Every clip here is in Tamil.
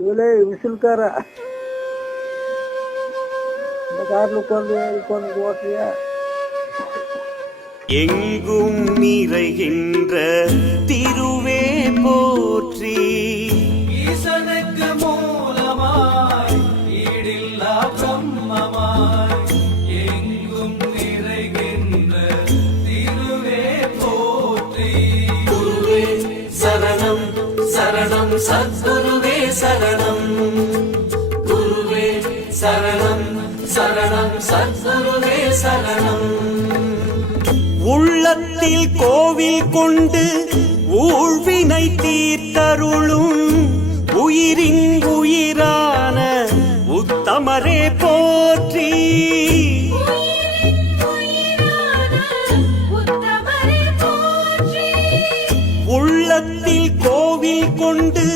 இவளே விசில்கார இந்த கார்ல உட்கார்ந்து ஓட்டுறியா? எங்கும் நிறைகின்ற திருவே போற்றி, ஈசனுக்கு மூலமாய் ஈடில்லா பிரம்மமாய் எங்கும் நிறைகின்ற திருவே போற்றி. குருவே சரணம் சரணம் சத்குருவே சரணம், குருவே சரணம் சரணம் சத்குருவே சரணம். உள்ளத்தில் கோவில் கொண்டு ஊழ்வினை தீர்த்தருளும் உயிரின் உயிரான உத்தமரே போற்றி, உள்ளத்தில் கோவில் கொண்டு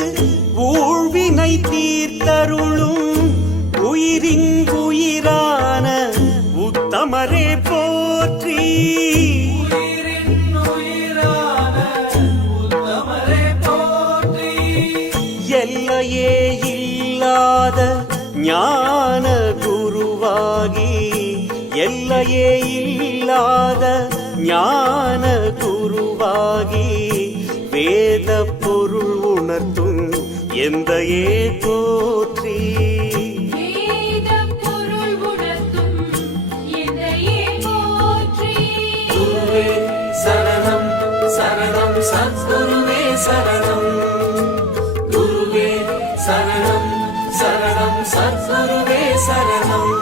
ஊழ்வினை தீர்த்தருளும் உயிரின் உயிரான உத்தமரே போற்றி, எல்லையே இல்லாத ஞான குருவாகி, எல்லையே இல்லாத ஞான குருவாகி வேத பொருள் உணர்த்தும் எந்தையே போற்றி, குருவே சரணம் சரணம் சத்குருவே சரணம், குருவே சரணம் சரணம் சத்குருவே சரணம்.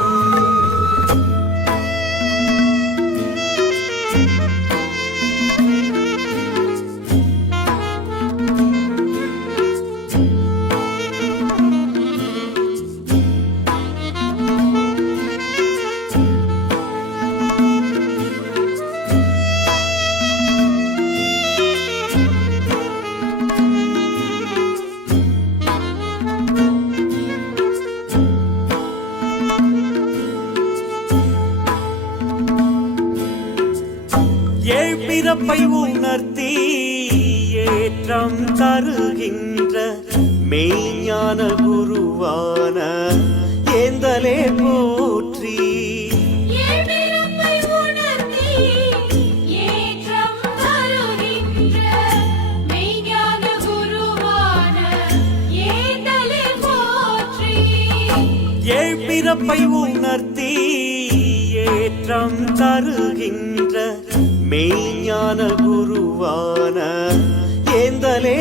ஏழ்பிறப்பை உணர்த்தி ஏற்றம் தருகின்ற மெய்ஞான குருவான ஏந்தலே போற்றி, ஏழ்பிறப்பை உணர்த்தி ஏற்றம் தருகின்ற மெய்ஞான குருவான ஏந்தலே